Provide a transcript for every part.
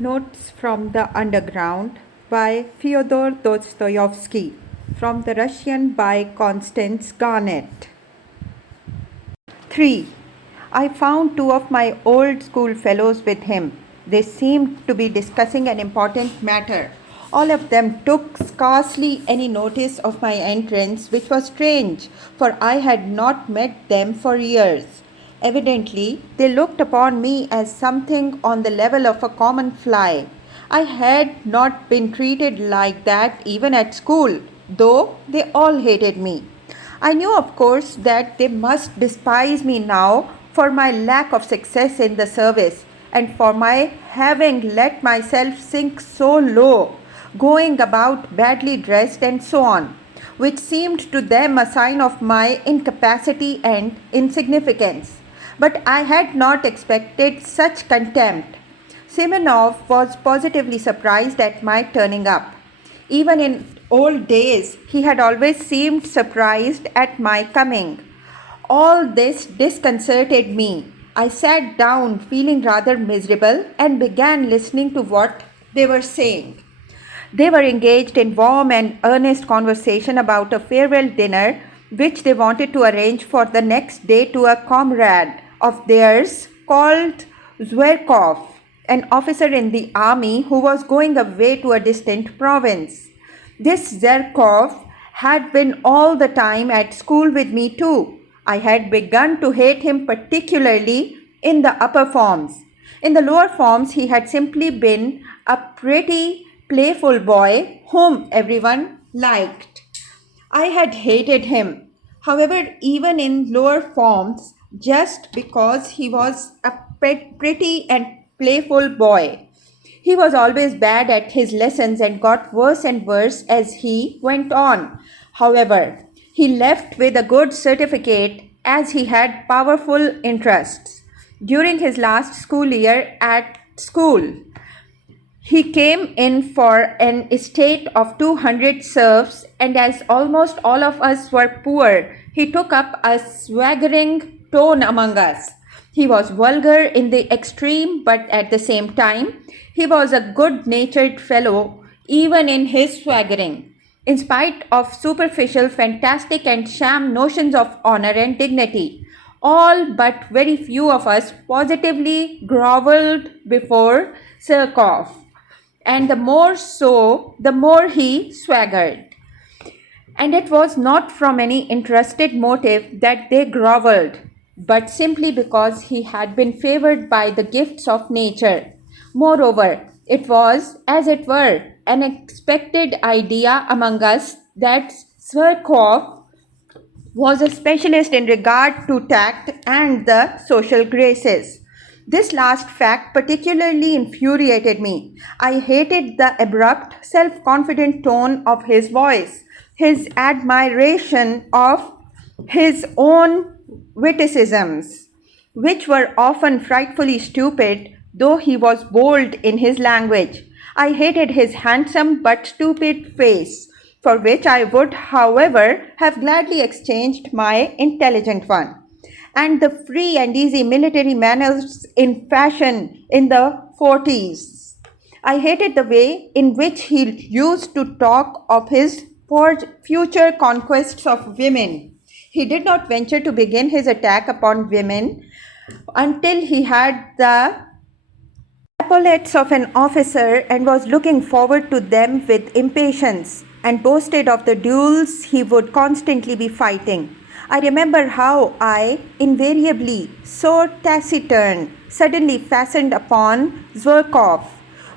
Notes from the Underground by Fyodor Dostoevsky, from the Russian by Constance Garnett. 3. I found two of my old school fellows with him. They seemed to be discussing an important matter. All of them took scarcely any notice of my entrance, which was strange, for I had not met them for years. Evidently, they looked upon me as something on the level of a common fly. I had not been treated like that even at school, though they all hated me. I knew, of course, that they must despise me now for my lack of success in the service and for my having let myself sink so low, going about badly dressed and so on, which seemed to them a sign of my incapacity and insignificance. But I had not expected such contempt. Simonov was positively surprised at my turning up. Even in old days, he had always seemed surprised at my coming. All this disconcerted me. I sat down feeling rather miserable and began listening to what they were saying. They were engaged in warm and earnest conversation about a farewell dinner which they wanted to arrange for the next day to a comrade of theirs called Zverkov, an officer in the army who was going away to a distant province. This Zverkov had been all the time at school with me too. I had begun to hate him particularly in the upper forms. In the lower forms, he had simply been a pretty, playful boy whom everyone liked. I had hated him, however, even in lower forms, just because he was a pretty and playful boy. He was always bad at his lessons and got worse and worse as he went on. However, he left with a good certificate as he had powerful interests. During his last school year at school, he came in for an estate of 200 serfs, and as almost all of us were poor, he took up a swaggering tone among us. He was vulgar in the extreme, but at the same time, he was a good-natured fellow, even in his swaggering. In spite of superficial, fantastic, and sham notions of honor and dignity, all but very few of us positively grovelled before Surkov, and the more so, the more he swaggered. And it was not from any interested motive that they grovelled, but simply because he had been favoured by the gifts of nature. Moreover, it was, as it were, an expected idea among us that Sverkov was a specialist in regard to tact and the social graces. This last fact particularly infuriated me. I hated the abrupt, self-confident tone of his voice, his admiration of his own witticisms, which were often frightfully stupid, though he was bold in his language. I hated his handsome but stupid face, for which I would, however, have gladly exchanged my intelligent one, and the free and easy military manners in fashion in the 40s. I hated the way in which he used to talk of his future conquests of women. He did not venture to begin his attack upon women until he had the epaulettes of an officer and was looking forward to them with impatience, and boasted of the duels he would constantly be fighting. I remember how I, invariably so taciturn, suddenly fastened upon Zverkov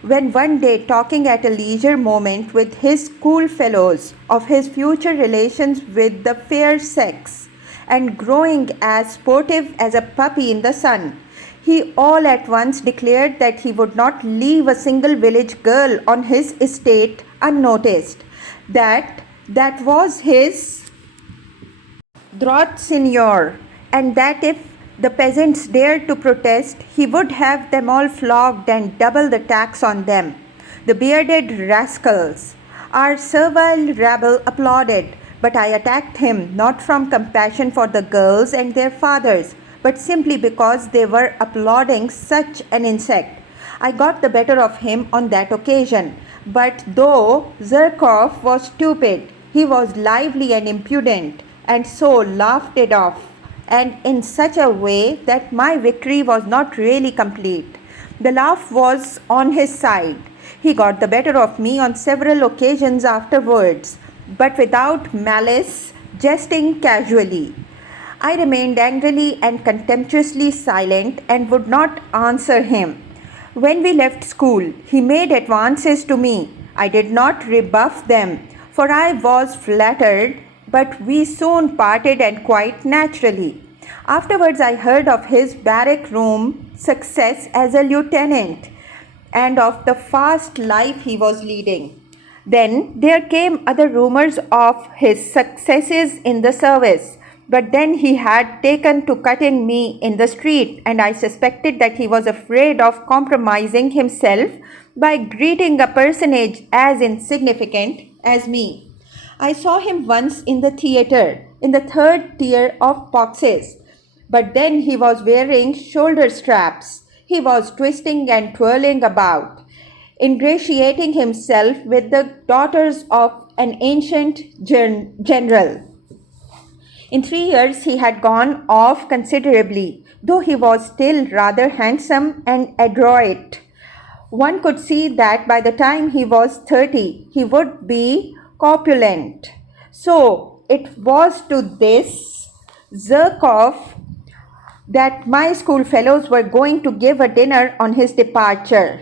when one day, talking at a leisure moment with his schoolfellows of his future relations with the fair sex, and growing as sportive as a puppy in the sun, he all at once declared that he would not leave a single village girl on his estate unnoticed, that was his droit seigneur, and that if the peasants dared to protest, he would have them all flogged and double the tax on them. The bearded rascals, our servile rabble, applauded, but I attacked him not from compassion for the girls and their fathers, but simply because they were applauding such an insect. I got the better of him on that occasion. But though Zherkov was stupid, he was lively and impudent, and so laughed it off, and in such a way that my victory was not really complete. The laugh was on his side. He got the better of me on several occasions afterwards, but without malice, jesting casually. I remained angrily and contemptuously silent and would not answer him. When we left school, he made advances to me. I did not rebuff them, for I was flattered, but we soon parted and quite naturally. Afterwards, I heard of his barrack room success as a lieutenant and of the fast life he was leading. Then there came other rumors of his successes in the service. But then he had taken to cutting me in the street, and I suspected that he was afraid of compromising himself by greeting a personage as insignificant as me. I saw him once in the theatre, in the third tier of boxes, but then he was wearing shoulder straps. He was twisting and twirling about, ingratiating himself with the daughters of an ancient general. In 3 years he had gone off considerably, though he was still rather handsome and adroit. One could see that by the time he was 30, he would be corpulent. So it was to this Zherkov that my schoolfellows were going to give a dinner on his departure.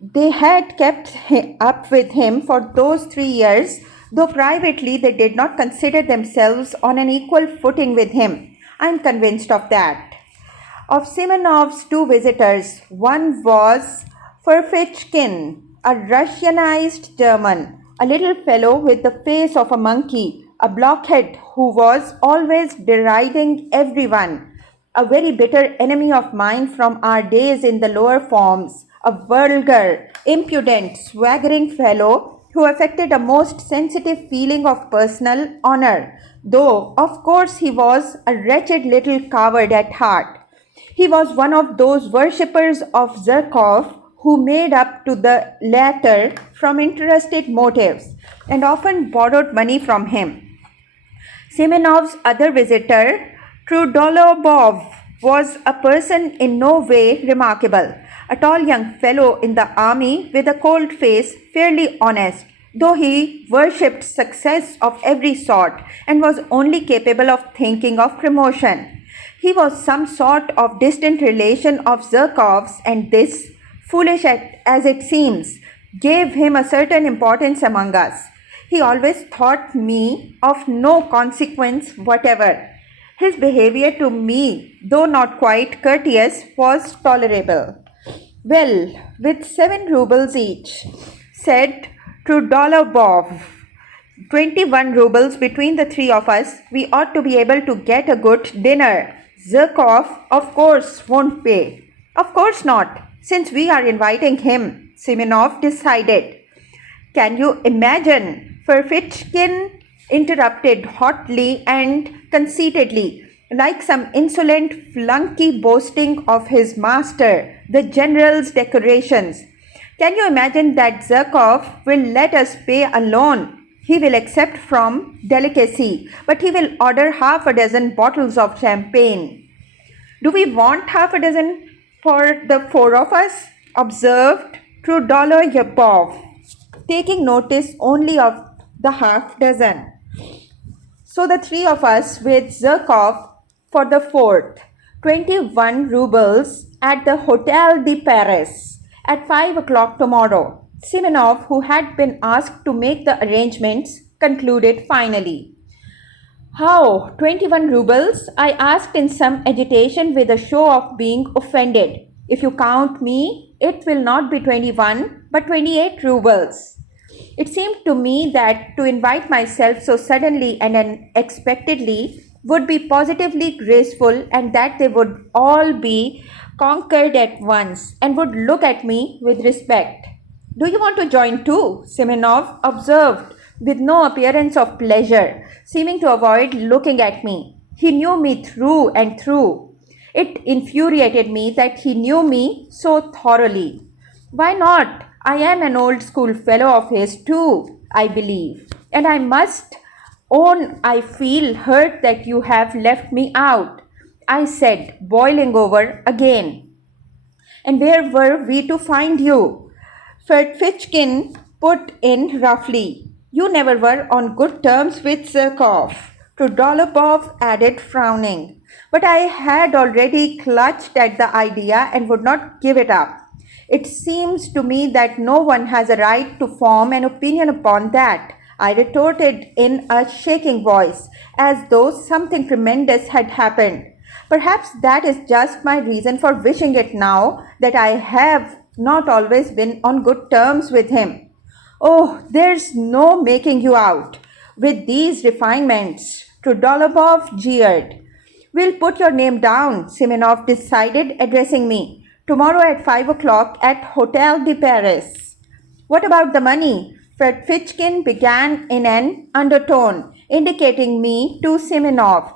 They had kept up with him for those 3 years, though privately they did not consider themselves on an equal footing with him. I am convinced of that. Of Simenov's two visitors, one was Ferfitchkin, a Russianized German, a little fellow with the face of a monkey, a blockhead who was always deriding everyone, a very bitter enemy of mine from our days in the lower forms, a vulgar, impudent, swaggering fellow who affected a most sensitive feeling of personal honor, though of course he was a wretched little coward at heart. He was one of those worshippers of Zherkov who made up to the latter from interested motives and often borrowed money from him. Simenov's other visitor, Trudolobov, was a person in no way remarkable, a tall young fellow in the army with a cold face, fairly honest, though he worshipped success of every sort and was only capable of thinking of promotion. He was some sort of distant relation of Zherkov's, and this, foolish as it seems, gave him a certain importance among us. He always thought me of no consequence whatever. His behavior to me, though not quite courteous, was tolerable. Well, with 7 rubles each, said Trudolobov, 21 rubles between the three of us, we ought to be able to get a good dinner. Zherkov, of course, won't pay. Of course not, since we are inviting him, Simenov decided. Can you imagine? Ferfitchkin interrupted hotly and conceitedly, like some insolent flunky boasting of his master, the general's decorations. Can you imagine that Zherkov will let us pay alone? He will accept from delicacy, but he will order half a dozen bottles of champagne. Do we want half a dozen for the 4 of us? Observed Trudolobov, taking notice only of the half dozen. So the 3 of us with Zherkov for the 4th, 21 rubles at the Hotel de Paris at 5 o'clock tomorrow. Simenov, who had been asked to make the arrangements, concluded finally. How? 21 rubles? I asked in some agitation with a show of being offended. If you count me, it will not be 21, but 28 rubles. It seemed to me that to invite myself so suddenly and unexpectedly would be positively graceful, and that they would all be conquered at once and would look at me with respect. Do you want to join too? Simenov observed with no appearance of pleasure, seeming to avoid looking at me. He knew me through and through. It infuriated me that he knew me so thoroughly. Why not? I am an old school fellow of his too, I believe. And I must own I feel hurt that you have left me out, I said, boiling over again. And where were we to find you? Fitchkin put in roughly. You never were on good terms with Zerkov. Trudolopov added, frowning. But I had already clutched at the idea and would not give it up. It seems to me that no one has a right to form an opinion upon that, I retorted in a shaking voice, as though something tremendous had happened. Perhaps that is just my reason for wishing it now that I have not always been on good terms with him. Oh, there's no making you out. With these refinements, Trudolobov jeered. We'll put your name down, Simonov decided, addressing me. Tomorrow at 5 o'clock at Hotel de Paris. What about the money? Fitchkin began in an undertone, indicating me to Simonov.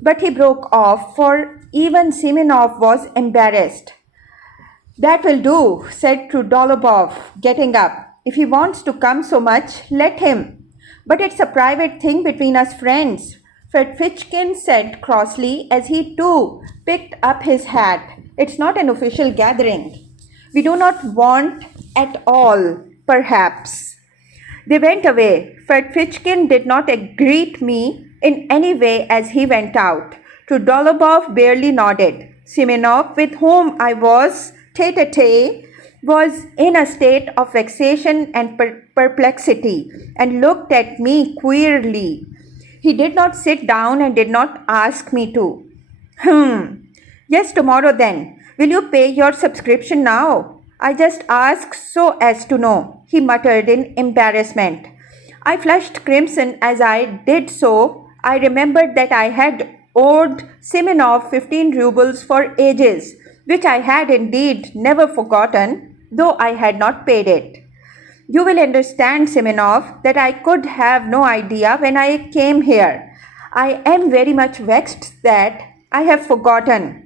But he broke off, for even Simonov was embarrassed. That will do, said Trudolobov, getting up. If he wants to come so much, let him. But it's a private thing between us friends, Fitchkin said crossly as he too picked up his hat. It's not an official gathering. We do not want at all, perhaps. They went away. Fitchkin did not greet me in any way as he went out. Trudolobov barely nodded. Simonov, with whom I was tete-a-tete, was in a state of vexation and perplexity and looked at me queerly. He did not sit down and did not ask me to. Yes, tomorrow then. Will you pay your subscription now? I just asked so as to know, he muttered in embarrassment. I flushed crimson as I did so. I remembered that I had owed Simonov 15 rubles for ages, which I had indeed never forgotten, though I had not paid it. You will understand, Simonov, that I could have no idea when I came here. I am very much vexed that I have forgotten.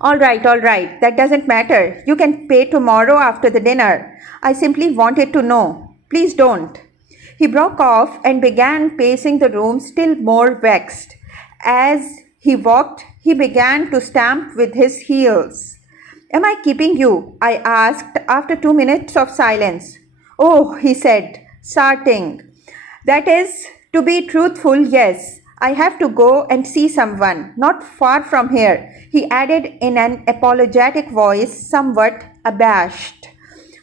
All right, that doesn't matter. You can pay tomorrow after the dinner. I simply wanted to know. Please don't. He broke off and began pacing the room, still more vexed. As he walked, he began to stamp with his heels. Am I keeping you? I asked after 2 minutes of silence. Oh, he said, starting. That is, to be truthful, yes. I have to go and see someone, not far from here, he added in an apologetic voice, somewhat abashed.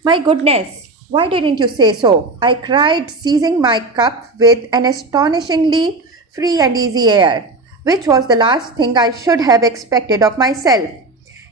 My goodness, why didn't you say so? I cried, seizing my cup with an astonishingly free and easy air, which was the last thing I should have expected of myself.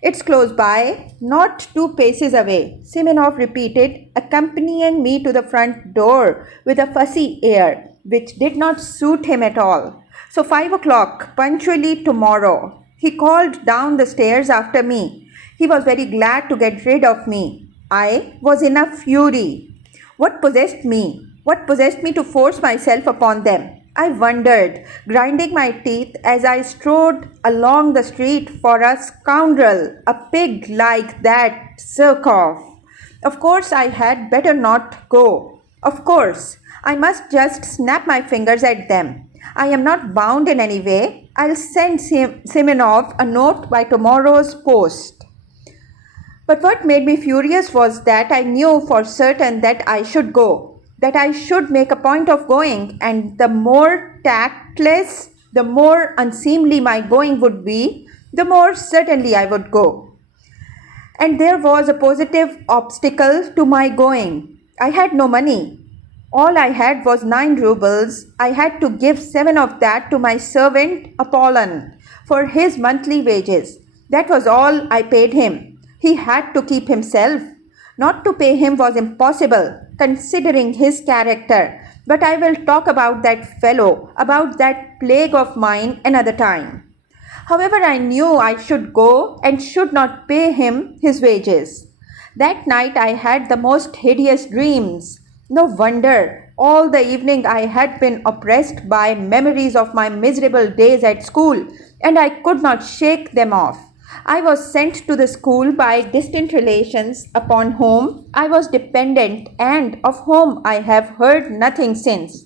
It's close by, not 2 paces away, Simonov repeated, accompanying me to the front door with a fussy air, which did not suit him at all. So 5 o'clock, punctually tomorrow. He called down the stairs after me. He was very glad to get rid of me. I was in a fury. What possessed me? What possessed me to force myself upon them? I wondered, grinding my teeth as I strode along the street for a scoundrel, a pig like that Zerkov. Of course, I had better not go. Of course, I must just snap my fingers at them. I am not bound in any way. I'll send Simonov a note by tomorrow's post. But what made me furious was that I knew for certain that I should go, that I should make a point of going, and the more tactless, the more unseemly my going would be, the more certainly I would go. And there was a positive obstacle to my going. I had no money. All I had was 9 rubles. I had to give 7 of that to my servant Apollon for his monthly wages. That was all I paid him. He had to keep himself. Not to pay him was impossible, considering his character. But I will talk about that fellow, about that plague of mine another time. However, I knew I should go and should not pay him his wages. That night I had the most hideous dreams. No wonder All the evening I had been oppressed by memories of my miserable days at school, and I could not shake them off. I was sent to the school by distant relations upon whom I was dependent and of whom I have heard nothing since.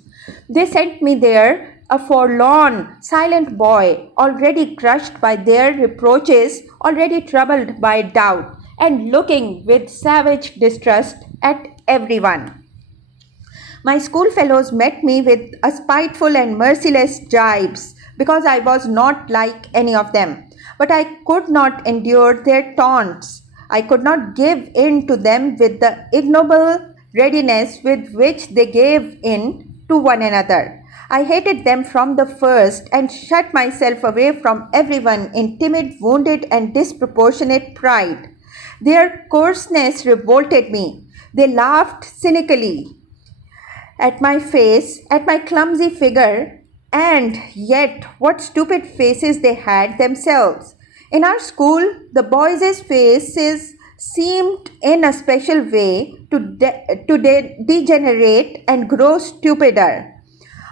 They sent me there, a forlorn, silent boy, already crushed by their reproaches, already troubled by doubt, and looking with savage distrust at everyone. My schoolfellows met me with a spiteful and merciless jibes because I was not like any of them. But I could not endure their taunts. I could not give in to them with the ignoble readiness with which they gave in to one another. I hated them from the first and shut myself away from everyone in timid, wounded, and disproportionate pride. Their coarseness revolted me. They laughed cynically at my face, at my clumsy figure, and yet what stupid faces they had themselves. In our school, the boys' faces seemed in a special way to degenerate and grow stupider.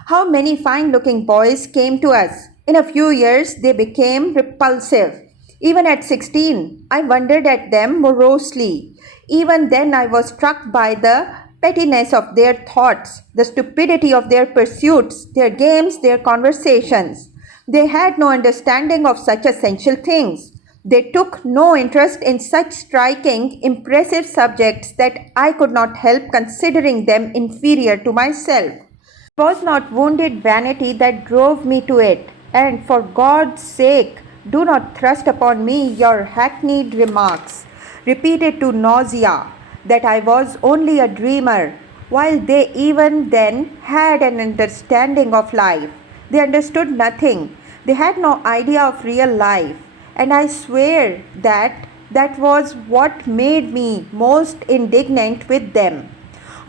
How many fine looking boys came to us. In a few years, they became repulsive. Even at 16, I wondered at them morosely. Even then, I was struck by the pettiness of their thoughts, the stupidity of their pursuits, their games, their conversations. They had no understanding of such essential things. They took no interest in such striking, impressive subjects that I could not help considering them inferior to myself. It was not wounded vanity that drove me to it, and for God's sake, do not thrust upon me your hackneyed remarks, repeated to nausea, that I was only a dreamer, while they even then had an understanding of life. They understood nothing. They had no idea of real life, and I swear that that was what made me most indignant with them.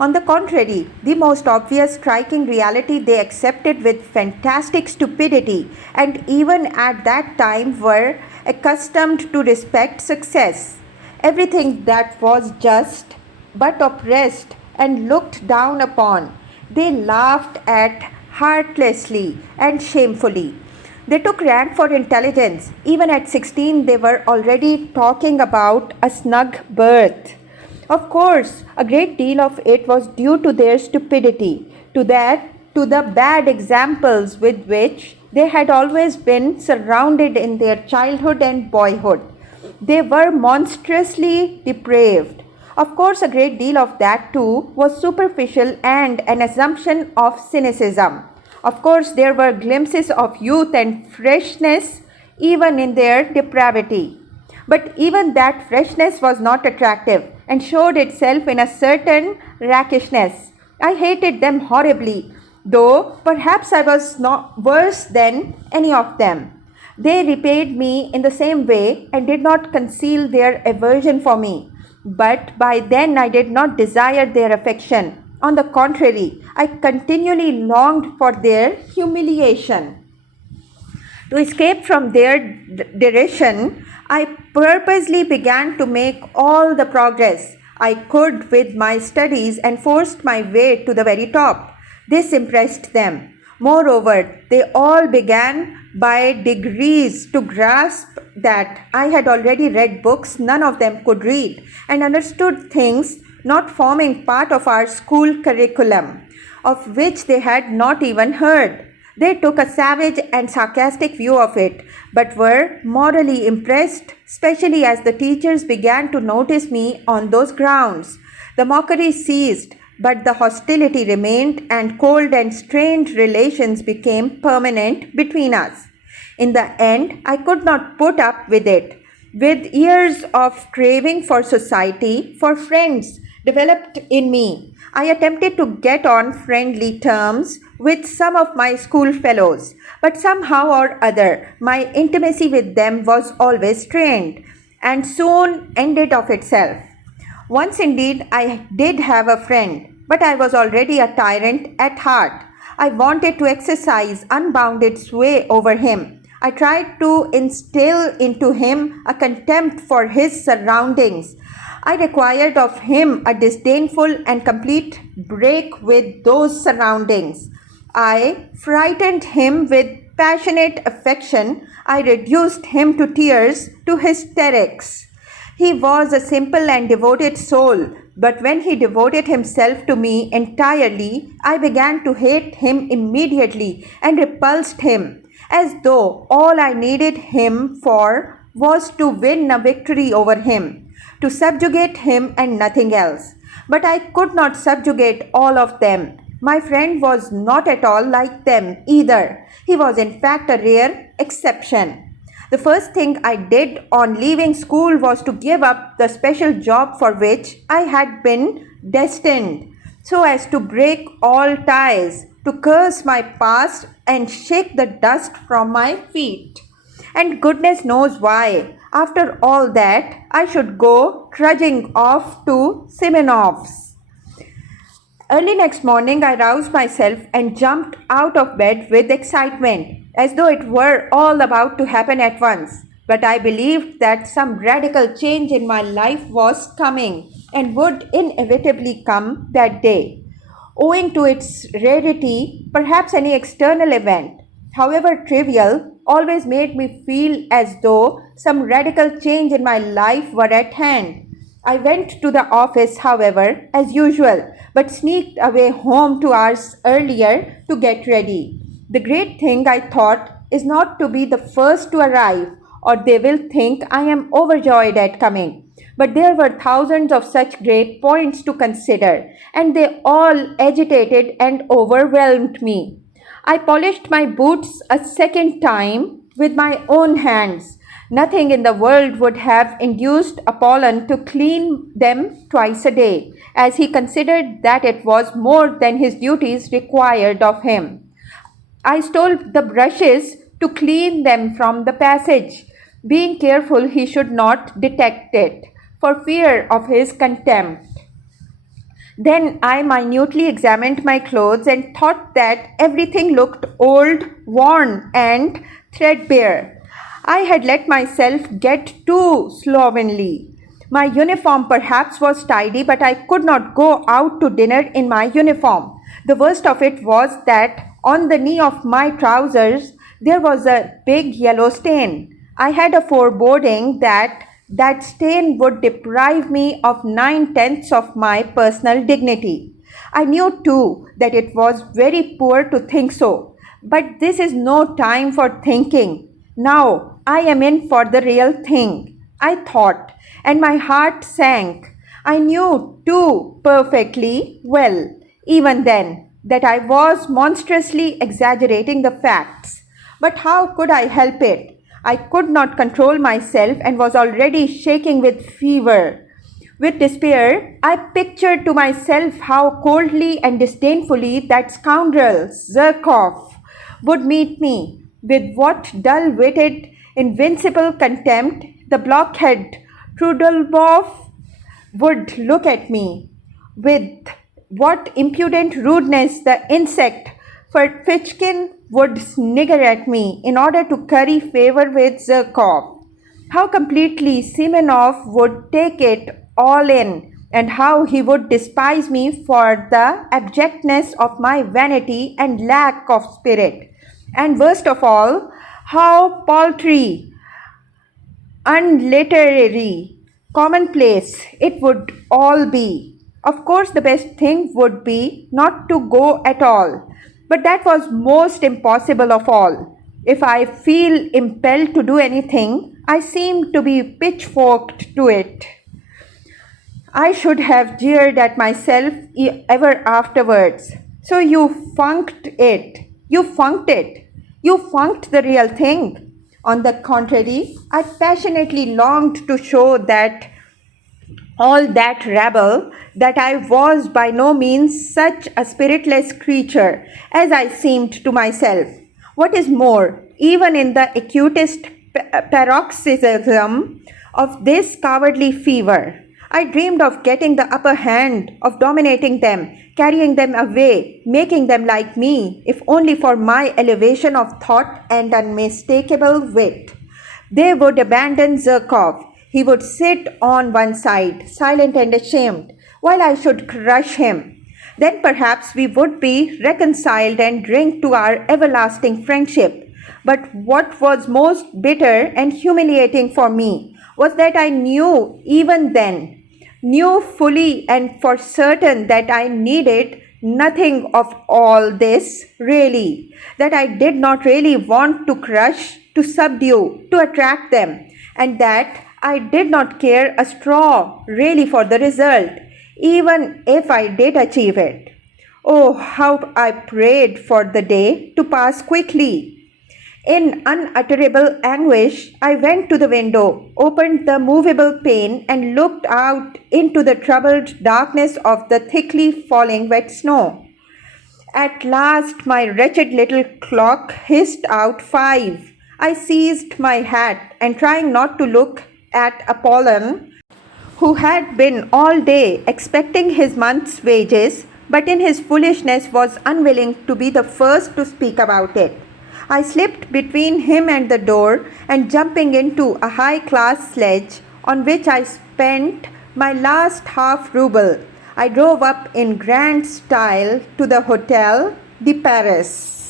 On the contrary, the most obvious striking reality they accepted with fantastic stupidity, and even at that time were accustomed to respect success. Everything that was just but oppressed and looked down upon, they laughed at heartlessly and shamefully. They took rank for intelligence. Even at 16, they were already talking about a snug berth. Of course, a great deal of it was due to their stupidity, to the bad examples with which they had always been surrounded in their childhood and boyhood. They were monstrously depraved. Of course, a great deal of that too was superficial and an assumption of cynicism. Of course, there were glimpses of youth and freshness even in their depravity. But even that freshness was not attractive and showed itself in a certain rackishness. I hated them horribly, though perhaps I was not worse than any of them. They repaid me in the same way and did not conceal their aversion for me. But by then I did not desire their affection. On the contrary, I continually longed for their humiliation. To escape from their derision, I purposely began to make all the progress I could with my studies and forced my way to the very top. This impressed them. Moreover, they all began by degrees to grasp that I had already read books none of them could read and understood things not forming part of our school curriculum, of which they had not even heard. They took a savage and sarcastic view of it, but were morally impressed, especially as the teachers began to notice me on those grounds. The mockery ceased, but the hostility remained, and cold and strained relations became permanent between us. In the end, I could not put up with it. With years of craving for society, for friends developed in me, I attempted to get on friendly terms with some of my schoolfellows, but somehow or other my intimacy with them was always strained and soon ended of itself. Once indeed I did have a friend, but I was already a tyrant at heart. I wanted to exercise unbounded sway over him. I tried to instill into him a contempt for his surroundings, I required of him a disdainful and complete break with those surroundings. I frightened him with passionate affection. I reduced him to tears, to hysterics. He was a simple and devoted soul, but when he devoted himself to me entirely, I began to hate him immediately and repulsed him, as though all I needed him for was to win a victory over him, to subjugate him and nothing else. But I could not subjugate all of them. My friend was not at all like them either. He was in fact a rare exception. The first thing I did on leaving school was to give up the special job for which I had been destined, so as to break all ties, to curse my past and shake the dust from my feet. And goodness knows why, after all that, I should go trudging off to Simenov's. Early next morning, I roused myself and jumped out of bed with excitement, as though it were all about to happen at once. But I believed that some radical change in my life was coming and would inevitably come that day. Owing to its rarity, perhaps any external event, however trivial, always made me feel as though some radical change in my life were at hand. I went to the office, however, as usual, but sneaked away home 2 hours earlier to get ready. The great thing, I thought, is not to be the first to arrive, or they will think I am overjoyed at coming. But there were thousands of such great points to consider, and they all agitated and overwhelmed me. I polished my boots a second time with my own hands. Nothing in the world would have induced Apollon to clean them twice a day, as he considered that it was more than his duties required of him. I stole the brushes to clean them from the passage, being careful he should not detect it, for fear of his contempt. Then I minutely examined my clothes and thought that everything looked old, worn, and threadbare. I had let myself get too slovenly. My uniform perhaps was tidy, but I could not go out to dinner in my uniform. The worst of it was that on the knee of my trousers there was a big yellow stain. I had a foreboding that that stain would deprive me of 9/10 of my personal dignity. I knew too that it was very poor to think so, but this is no time for thinking. Now I am in for the real thing, I thought, and my heart sank. I knew too perfectly well, even then, that I was monstrously exaggerating the facts. But how could I help it? I could not control myself and was already shaking with fever. With despair, I pictured to myself how coldly and disdainfully that scoundrel, Zherkov, would meet me, with what dull-witted, invincible contempt the blockhead Trudolbov would look at me, with what impudent rudeness the insect Fertfichkin would snigger at me in order to curry favor with Zherkov, how completely Simonov would take it all in, and how he would despise me for the abjectness of my vanity and lack of spirit. And worst of all, how paltry, unliterary, commonplace it would all be. Of course, the best thing would be not to go at all, but that was most impossible of all. If I feel impelled to do anything, I seem to be pitchforked to it. I should have jeered at myself ever afterwards. So you funked it. You funked it. You funked the real thing. On the contrary, I passionately longed to show that all that rabble that I was by no means such a spiritless creature as I seemed to myself. What is more, even in the acutest paroxysm of this cowardly fever, I dreamed of getting the upper hand, of dominating them, carrying them away, making them like me, if only for my elevation of thought and unmistakable wit. They would abandon Zherkov. He would sit on one side, silent and ashamed, while I should crush him. Then perhaps we would be reconciled and drink to our everlasting friendship. But what was most bitter and humiliating for me was that I knew even then, knew fully and for certain that I needed nothing of all this really, that I did not really want to crush, to subdue, to attract them, and that I did not care a straw really for the result, even if I did achieve it. Oh, how I prayed for the day to pass quickly. In unutterable anguish, I went to the window, opened the movable pane, and looked out into the troubled darkness of the thickly falling wet snow. At last, my wretched little clock hissed out 5. I seized my hat and, trying not to look at Apollon, who had been all day expecting his month's wages, but in his foolishness was unwilling to be the first to speak about it. I slipped between him and the door, and jumping into a high-class sledge on which I spent my last half-ruble, I drove up in grand style to the Hotel de Paris.